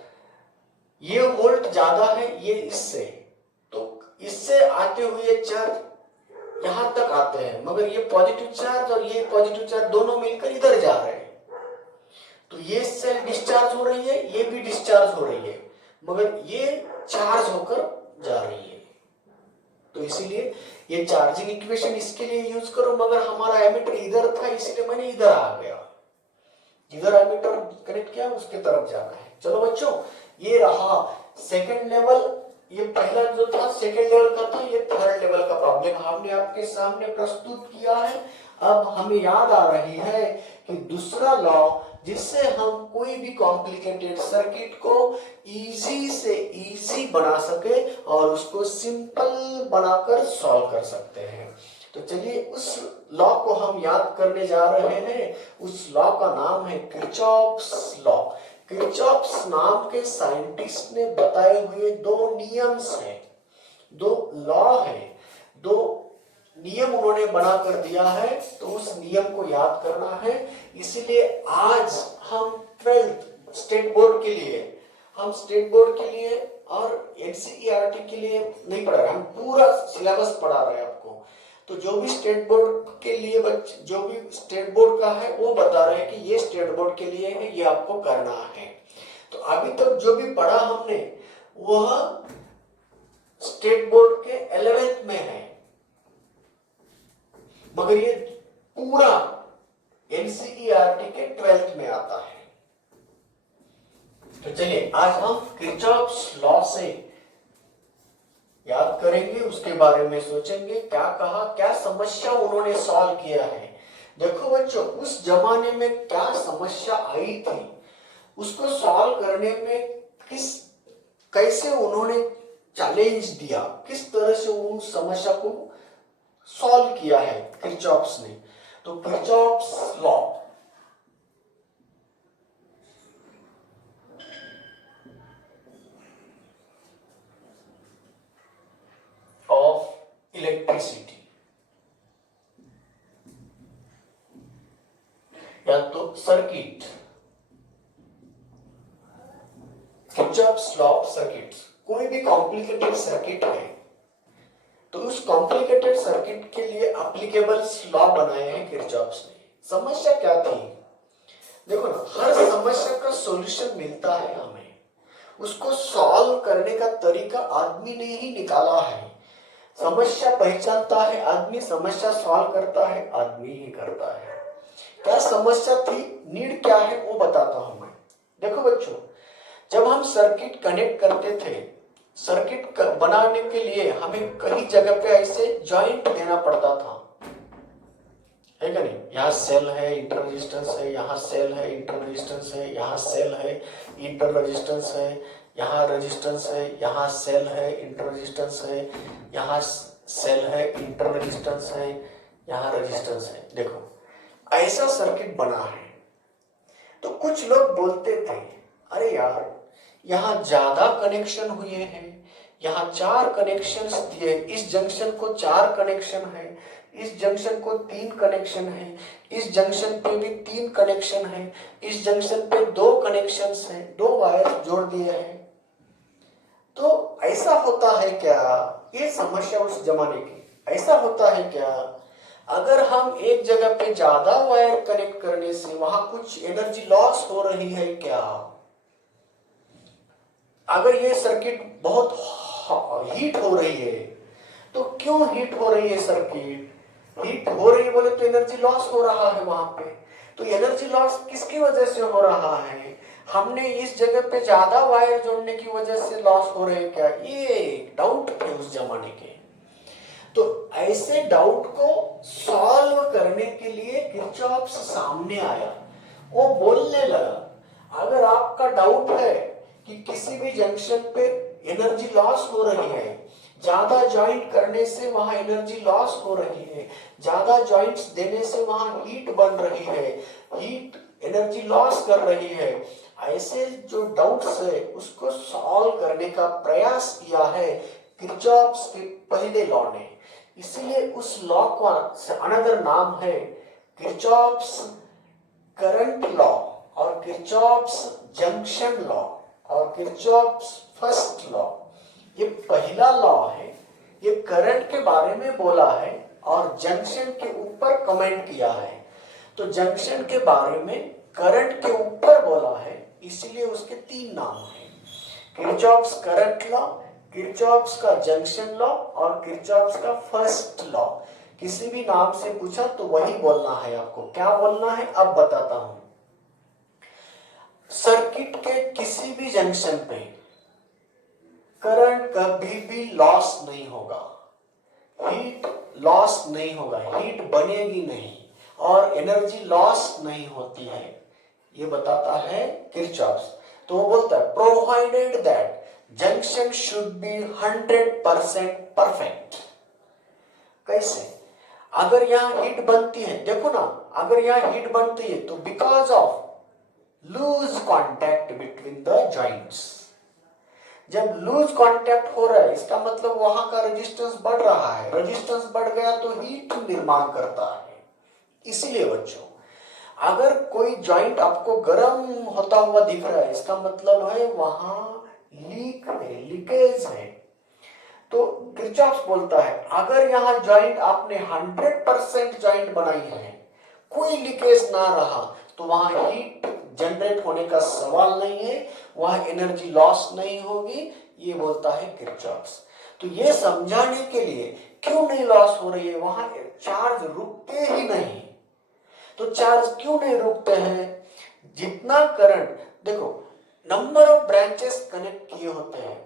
ये वोल्ट ज्यादा है ये इससे, तो इससे आते हुए चार्ज यहां तक आते हैं, मगर ये पॉजिटिव चार्ज और ये पॉजिटिव चार्ज दोनों मिलकर इधर जा रहे हैं। तो ये सेल डिस्चार्ज हो रही है, ये भी डिस्चार्ज हो रही है, मगर ये चार्ज होकर जा रही है। तो इसीलिए ये चार्जिंग इक्वेशन इसके लिए यूज करो, मगर हमारा एमीटर इधर था इसीलिए मैंने इधर आ गया, जिधर एमीटर कनेक्ट किया उसके तरफ जाना है। चलो बच्चों ये रहा सेकंड लेवल, ये पहला जो था सेकंड लेवल का था, ये थर्ड लेवल का प्रॉब्लम हमने आपके सामने प्रस्तुत किया है। अब हमें याद आ रही है कि दूसरा लॉ जिससे हम कोई भी कॉम्प्लिकेटेड सर्किट को इजी से इजी बना सके और उसको सिंपल बनाकर सॉल्व कर सकते हैं। तो चलिए उस लॉ को हम याद करने जा रहे हैं। उस लॉ का नाम है किरचॉफ्स लॉ। किरचॉफ्स नाम के साइंटिस्ट ने बताए हुए 2 नियम्स हैं। दो लॉ है, दो नियम उन्होंने बना कर दिया है, तो उस नियम को याद करना है। इसीलिए आज हम 12th स्टेट बोर्ड के लिए और एनसीईआरटी के लिए नहीं पढ़ा रहे, हम पूरा सिलेबस पढ़ा रहे हैं आपको। तो जो भी स्टेट बोर्ड के लिए जो भी स्टेट बोर्ड का है वो बता रहे हैं कि ये स्टेट बोर्ड के लिए है, ये आपको करना है। तो अभी तक जो भी पढ़ा हमने वह स्टेट बोर्ड के 11th में है, मगर ये पूरा एनसीईआरटी के 12th में आता है। तो चलिए आज हम किरचॉफ्स लॉ से याद करेंगे, उसके बारे में सोचेंगे, क्या कहा, क्या समस्या उन्होंने सॉल्व किया है। देखो बच्चों, उस जमाने में क्या समस्या आई थी, उसको सॉल्व करने में कैसे उन्होंने चैलेंज दिया, किस तरह से उस समस्या को सॉल्व किया है किरचॉफ्स ने। तो किरचॉफ्स लॉ ऑफ इलेक्ट्रिसिटी, या तो circuit, Kirchhoff's law of circuit. कोई भी कॉम्प्लिकेटेड सर्किट है तो उस कॉम्प्लिकेटेड सर्किट के लिए एप्लीकेबल लॉ बनाए हैं किरचॉफ्स ने। समस्या क्या थी, देखो ना, हर समस्या का सॉल्यूशन मिलता है हमें, उसको सॉल्व करने का तरीका आदमी ने ही निकाला है। समस्या पहचानता है आदमी, समस्या सॉल्व करता है आदमी ही करता है। क्या समस्या थी, नीड क्या है, वो बताता हूं मैं। देखो बच्चों, जब हम सर्किट कनेक्ट करते थे, सर्किट बनाने के लिए हमें कई जगह पे ऐसे जॉइंट देना पड़ता था, है क्या नहीं। यहाँ सेल है, इंटर रेजिस्टेंस है, यहाँ सेल है, इंटर रेजिस्टेंस है, यहाँ सेल है, इंटर रेजिस्टेंस है, यहाँ रेजिस्टेंस है, यहाँ सेल है, इंटर रेजिस्टेंस है, यहाँ सेल है, इंटर रेजिस्टेंस है, यहाँ रेजिस्टेंस है। देखो ऐसा सर्किट बना है। तो कुछ लोग बोलते थे, अरे यार यहाँ ज्यादा कनेक्शन हुए हैं, यहाँ 4 कनेक्शन दिए, इस जंक्शन को 4 कनेक्शन है, इस जंक्शन को 3 कनेक्शन है, इस जंक्शन पे भी 3 कनेक्शन है, इस जंक्शन पे 2 कनेक्शन है, 2 वायर जोड़ दिए हैं। तो ऐसा होता है क्या, ये समस्या उस जमाने की, ऐसा होता है क्या, अगर हम एक जगह पे ज्यादा वायर कनेक्ट करने से वहां कुछ एनर्जी लॉस हो रही है क्या। अगर ये सर्किट बहुत हीट हो रही है, तो क्यों हीट हो रही है सर्किट, हीट हो रही है बोले तो एनर्जी लॉस हो रहा है वहां पे। तो एनर्जी लॉस किसकी वजह से हो रहा है, हमने इस जगह पे ज्यादा वायर जोड़ने की वजह से लॉस हो रहे हैं क्या, ये डाउट थे उस जमाने के। तो ऐसे डाउट को सॉल्व करने के लिए किरचॉफ्स सामने आया, वो बोलने लगा अगर आपका डाउट है कि किसी भी जंक्शन पे एनर्जी लॉस हो रही है, ज्यादा जॉइंट करने से वहां एनर्जी लॉस हो रही है, ज्यादा जॉइंट्स देने से वहां हीट बन रही है, हीट एनर्जी लॉस कर रही है, ऐसे जो डाउट्स है उसको सॉल्व करने का प्रयास किया है किरचॉफ्स के पहले लॉ ने। इसीलिए उस लॉ का अनदर नाम है किरचॉफ्स करंट लॉ और किरचॉफ्स जंक्शन लॉ और किरचॉफ्स फर्स्ट लॉ। ये पहला लॉ है, ये करंट के बारे में बोला है और जंक्शन के ऊपर कमेंट किया है। तो जंक्शन के बारे में करंट के ऊपर बोला है, इसलिए उसके 3 नाम हैं, किरचॉफ्स करंट लॉ, किरचॉफ्स का जंक्शन लॉ और किरचॉफ्स का फर्स्ट लॉ। किसी भी नाम से पूछा तो वही बोलना है आपको। क्या बोलना है अब बताता हूं। सर्किट के किसी भी जंक्शन पे करंट कभी भी लॉस नहीं होगा, हीट लॉस नहीं होगा, हीट बनेगी नहीं और एनर्जी लॉस नहीं होती है, ये बताता है किरचॉफ्स। तो वो बोलता है provided that junction should be 100% perfect. कैसे, अगर यहां हीट बनती है, देखो ना, अगर यहां हीट बनती है तो because of loose contact between the joints, जब लूज कांटेक्ट हो रहा है इसका मतलब वहां का रेजिस्टेंस बढ़ रहा है, रेजिस्टेंस बढ़ गया तो हीट निर्माण करता है। इसीलिए बच्चों अगर कोई जॉइंट आपको गर्म होता हुआ दिख रहा है इसका मतलब है वहां लीक है, लीकेज है। तो किरचॉफ बोलता है अगर यहां जॉइंट आपने 100% जॉइंट बनाई है, कोई लीकेज ना रहा तो वहां हीट जनरेट होने का सवाल नहीं है, वहां एनर्जी लॉस नहीं होगी, ये बोलता है किरचॉफ। तो ये समझाने के लिए क्यों नहीं लॉस हो रही है, वहां चार्ज रुकते ही नहीं। तो चार्ज क्यों नहीं रुकते हैं? जितना करंट, देखो नंबर ऑफ ब्रांचेस कनेक्ट किए होते हैं,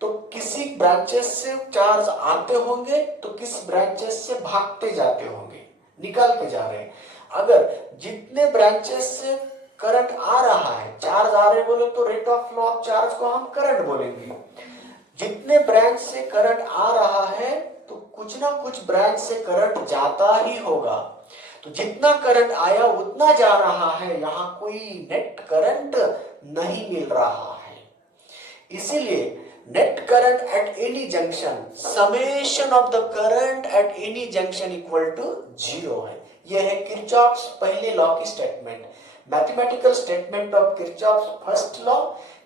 तो किसी ब्रांचेस से चार्ज आते होंगे तो किसी ब्रांचेस से भागते जाते होंगे, निकाल के जा रहे हैं। अगर जितने ब्रांचेस से करंट आ रहा है, चार्ज आ रहे बोले तो rate of flow of charge को हम करंट बोलेंगे। जितने ब्रांच से करंट आ रहा है तो कुछ ना कुछ ब्रांच से करंट जाता ही होगा। तो जितना करंट आया उतना जा रहा है, यहां कोई नेट करंट नहीं मिल रहा है। इसीलिए net current at any junction, summation of the current at any junction equal to 0 है। यह है किरचॉफ्स पहले लॉ की statement, mathematical statement of Kirchhoff's first law.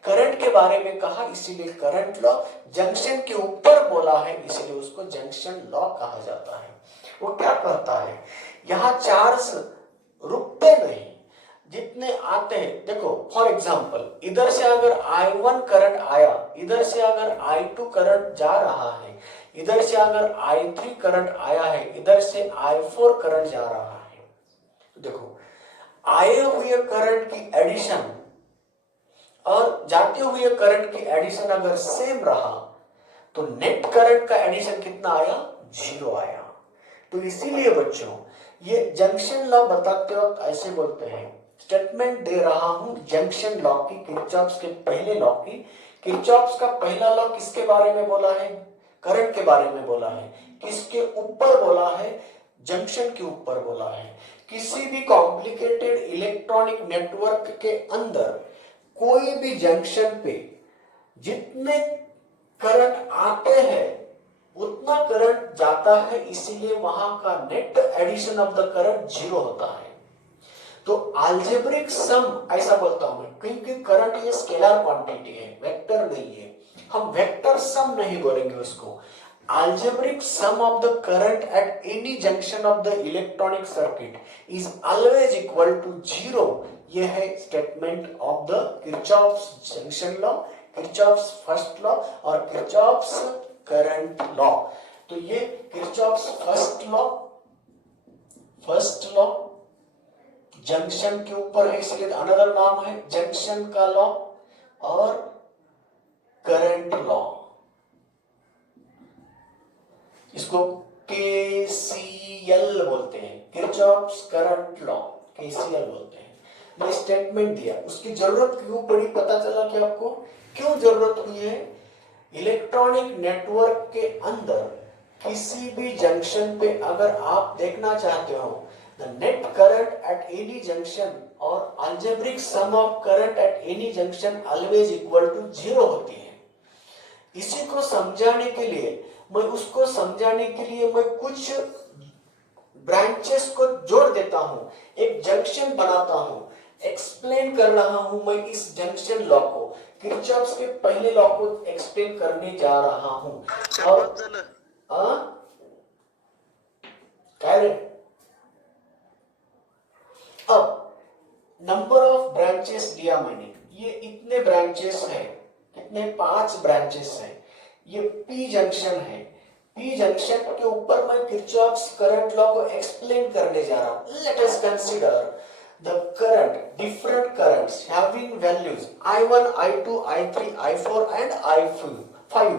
Current के बारे में कहा इसीलिए करंट लॉ, जंक्शन के ऊपर बोला है इसीलिए उसको जंक्शन लॉ कहा जाता है। वो क्या कहता है, यहां चार्ज रुकते नहीं, जितने आते हैं। देखो फॉर एग्जांपल इधर से अगर I1 करंट आया, इधर से अगर I2 करंट जा रहा है, इधर से अगर I3 करंट आया है, इधर से I4 करंट जा रहा है, तो देखो आए हुए करंट की एडिशन और जाते हुए करंट की एडिशन अगर सेम रहा तो नेट करंट का एडिशन कितना आया, 0 आया। तो इसीलिए बच्चों ये जंक्शन लॉ बताते वक्त ऐसे बोलते हैं, स्टेटमेंट दे रहा हूं जंक्शन लॉ की, किरचॉफ्स के पहले लॉ की। किरचॉफ्स का पहला लॉ किसके बारे में बोला है, करंट के बारे में बोला है। किसके ऊपर बोला है, जंक्शन के ऊपर बोला है। किसी भी कॉम्प्लिकेटेड इलेक्ट्रॉनिक नेटवर्क के अंदर कोई भी जंक्शन पे जितने करंट आते हैं उतना करंट जाता है, इसीलिए वहां का net addition of the current 0 होता है। तो अलजेब्रिक सम ऐसा बोलता हूं मैं, क्योंकि करंट ये स्केलर क्वांटिटी है, वेक्टर नहीं है, हम वेक्टर सम नहीं बोलेंगे उसको। Algebraic sum of the current at any junction of the electronic circuit is always equal to 0। यह है statement of the Kirchhoff's junction law, Kirchhoff's first law और किरचॉफ्स करंट लॉ। तो ये किरचॉफ्स फर्स्ट लॉ जंक्शन के ऊपर है, इसलिए another नाम है जंक्शन का लॉ और करंट लॉ। इसको KCL बोलते हैं, किरचॉफ्स करंट लॉ, KCL बोलते हैं। मैं स्टेटमेंट दिया, उसकी जरूरत क्यों पड़ी पता चला कि आपको क्यों जरूरत हुई है। इलेक्ट्रॉनिक नेटवर्क के अंदर किसी भी जंक्शन पे अगर आप देखना चाहते हो the net current at any junction और algebraic sum of current at any junction always equal to 0 होती है। इसी को समझाने के लिए मैं कुछ ब्रांचेस को जोड़ देता हूं, एक जंक्शन बनाता हूं, एक्सप्लेन कर रहा हूं मैं इस जंक्शन लॉ को, किरचॉफ्स के पहले लॉ को एक्सप्लेन करने जा रहा हूं। क्या रे? अब नंबर ऑफ ब्रांचेस दिया मैंने, ये इतने ब्रांचेस हैं, कितने 5 ब्रांचेस हैं। ये P जंक्शन है, P जंक्शन के ऊपर मैं किरचॉफ्स करंट लॉ को एक्सप्लेन करने जा रहा हूं। Let us consider the current, different currents having values I1, I2, I3, I4 and I5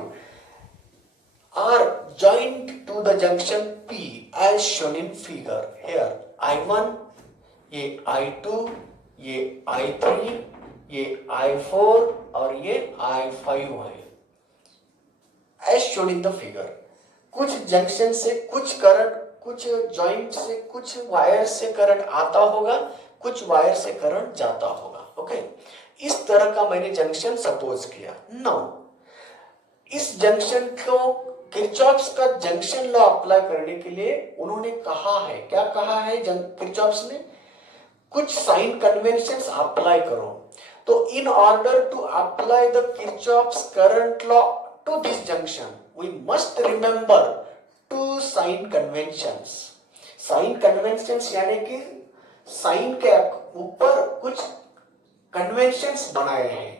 are joined to the junction P as shown in figure. Here I1, ये I2, ये I3, ये I4 और ये I5 है as shown in the figure। कुछ junction से कुछ current, कुछ जॉइंट से, कुछ वायर से करंट आता होगा, कुछ वायर से करंट जाता होगा। ओके, इस तरह का मैंने जंक्शन सपोज किया। नाउ इस जंक्शन को किरचॉफ्स का जंक्शन लॉ अप्लाई करने के लिए उन्होंने कहा है, क्या कहा है किरचॉफ्स ने, कुछ साइन कन्वेंशंस अप्लाई करो। तो in order to apply the Kirchhoff's current law to this junction we must remember to sign conventions. Sign conventions यानी कि साइन के ऊपर कुछ कन्वेंशंस बनाए हैं।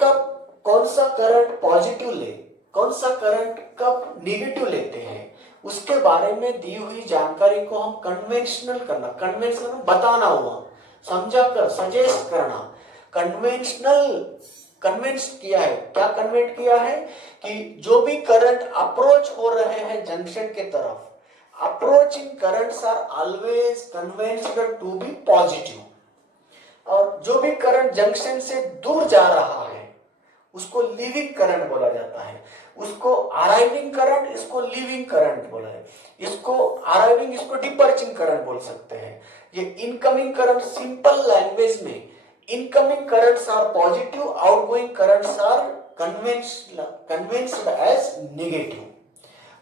कब कौन सा करंट पॉजिटिव ले, कौन सा करंट कब निगेटिव लेते हैं, उसके बारे में दी हुई जानकारी को हम कन्वेंशनल करना, कन्वेंशनल बताना हुआ, समझा कर सजेस्ट करना। कन्वेंशनल कन्वेंस किया है, क्या कन्वेंट किया है कि जो भी करंट अप्रोच हो रहे हैं जंक्शन के तरफ, approaching currents are always convinced to be positive, और जो भी करंट जंक्शन से दूर जा रहा है उसको लीविंग करंट बोला जाता है। उसको अराइविंग करंट, इसको लीविंग करंट बोला है। इसको अराइविंग, इसको डिपर्चिंग करंट बोल सकते हैं। ये इनकमिंग करंट, सिंपल लैंग्वेज में incoming currents are positive, outgoing currents are convinced as negative.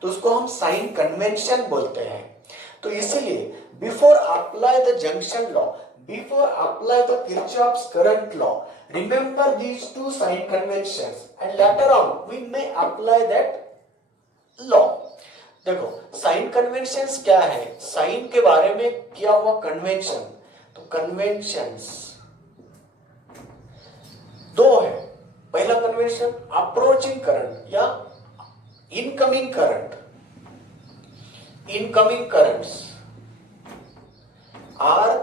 तो उसको हम साइन कन्वेंशन बोलते हैं। तो इसलिए before apply the junction law, before apply the Kirchhoff's current law, remember these two sign conventions and later on we may apply that law. देखो sign conventions क्या है, साइन के बारे में किया हुआ कन्वेंशन, तो कन्वेंशंस दो है। पहला कन्वेंशन अप्रोचिंग करंट या incoming current, incoming currents are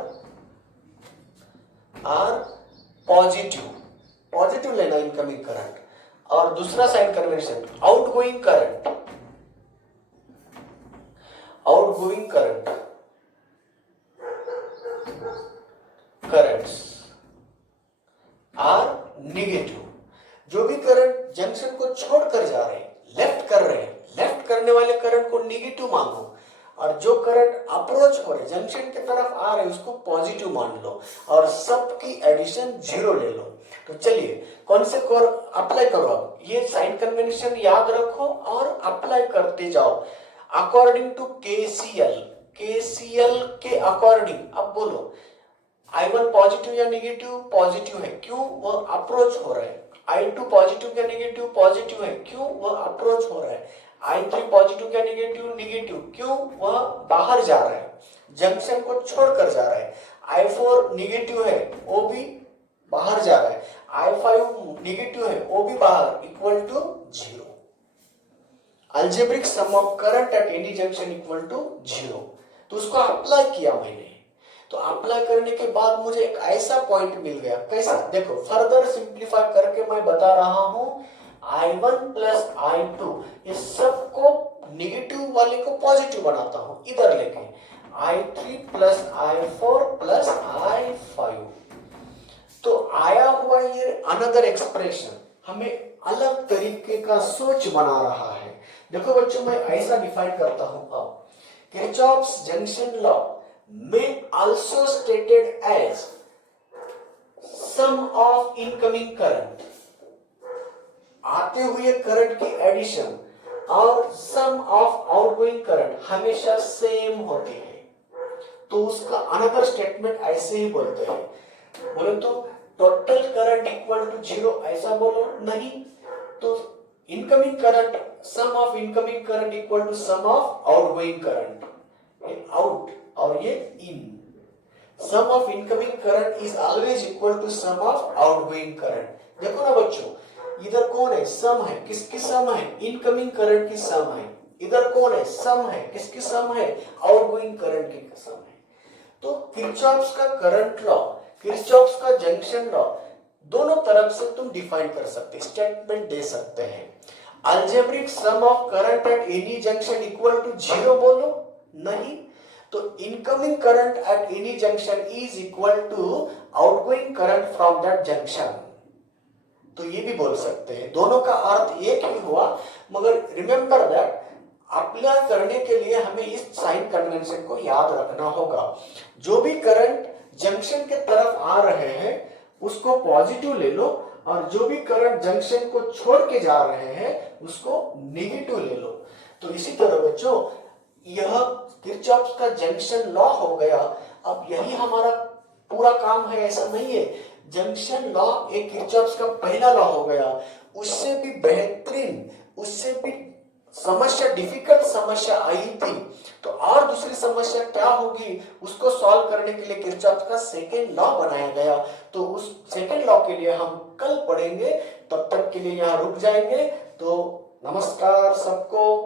positive, positive लेना इनकमिंग करंट। और दूसरा sign convention outgoing current, outgoing current, currents are negative. जो भी करंट जंक्शन को छोड़कर जा रहे हैं, लेफ्ट कर रहे हैं, लेफ्ट करने वाले करंट को नेगेटिव मानो, और जो करंट अप्रोच हो रहे जंक्शन की तरफ आ रहे उसको पॉजिटिव मान लो, और सबकी एडिशन 0 ले लो। तो चलिए कौन से कोर अप्लाई करो, अब ये साइन कन्वेंशन याद रखो और अप्लाई करते जाओ अकॉर्डिंग टू केसीएल। केसीएल के अकॉर्डिंग अब बोलो I1 पॉजिटिव या नेगेटिव, पॉजिटिव है, क्यों, वह अप्रोच हो रहा है। I2 पॉजिटिव या नेगेटिव, पॉजिटिव है, क्यों, वह अप्रोच हो रहा है। I3 पॉजिटिव या नेगेटिव, नेगेटिव, क्यों, वह बाहर जा रहा है, जंक्शन को छोड़कर जा रहा है। I4 नेगेटिव है, वो भी बाहर जा रहा है। I5 नेगेटिव है, वो भी बाहर, equal to 0। Algebraic sum of current at any junction equal to 0। तो उसको अप्लाई किया मैंने, तो अप्लाई करने के बाद मुझे एक ऐसा पॉइंट मिल गया। कैसा, देखो फर्दर सिंप्लीफाई करके मैं बता रहा हूं, I1 प्लस I2 ये सबको निगेटिव वाले को पॉजिटिव बनाता हूं इधर लेके, I3 plus I4 plus I5। तो आया हुआ ये अनदर एक्सप्रेशन हमें अलग तरीके का सोच बना रहा है। देखो बच्चों मैं ऐसा डिफाइन करता हूं, अब किरचॉफ्स जंक्शन लॉ में also stated as sum of incoming current, आते हुए करंट की एडिशन और सम ऑफ आउटगोइंग करंट हमेशा सेम होती है। तो उसका अनदर स्टेटमेंट ऐसे ही बोलते हैं, बोले तो टोटल करंट इक्वल टू 0 ऐसा बोलो नहीं, तो incoming current, sum of incoming current equal to sum of outgoing current, ये आउट और ये in. Sum of incoming current is always equal to sum of outgoing current. देखो ना बच्चों, इधर कौन है, सम है, किसकी सम है, इनकमिंग करंट की सम है। इधर कौन है, सम है, किसकी सम है, आउटगोइंग करंट की सम है। तो किरचॉफ्स का करंट लॉ, किरचॉफ्स का जंक्शन लॉ, दोनों तरफ से तुम डिफाइन कर सकते, स्टेटमेंट दे सकते हैं। Algebraic sum of current at any junction equal to 0 बोलो नहीं, तो incoming current at any junction is equal to outgoing current from that junction, तो ये भी बोल सकते हैं। दोनों का अर्थ एक ही हुआ, मगर रिमेंबर दैट अप्लाई करने के लिए हमें इस साइन कन्वेंशन को याद रखना होगा। जो भी करंट जंक्शन के तरफ आ रहे हैं उसको पॉजिटिव ले लो, और जो भी करंट जंक्शन को छोड़ के जा रहे हैं उसको नेगेटिव ले लो। तो इसी तरह बच्चों यह किरचॉफ का जंक्शन लॉ हो गया। अब यही हमारा पूरा काम है ऐसा नहीं है। जंक्शन लॉ एक किरचॉफ का पहला लॉ हो गया, उससे भी बेहतरीन, उससे भी समस्या डिफिकल्ट समस्या आई थी, तो और दूसरी समस्या क्या होगी उसको सॉल्व करने के लिए किरचॉफ का सेकेंड लॉ बनाया गया। तो उस सेकेंड लॉ के लिए हम कल पढ़ेंगे, तब तक के लिए यहाँ रुक जाएंगे। तो नमस्कार सबको।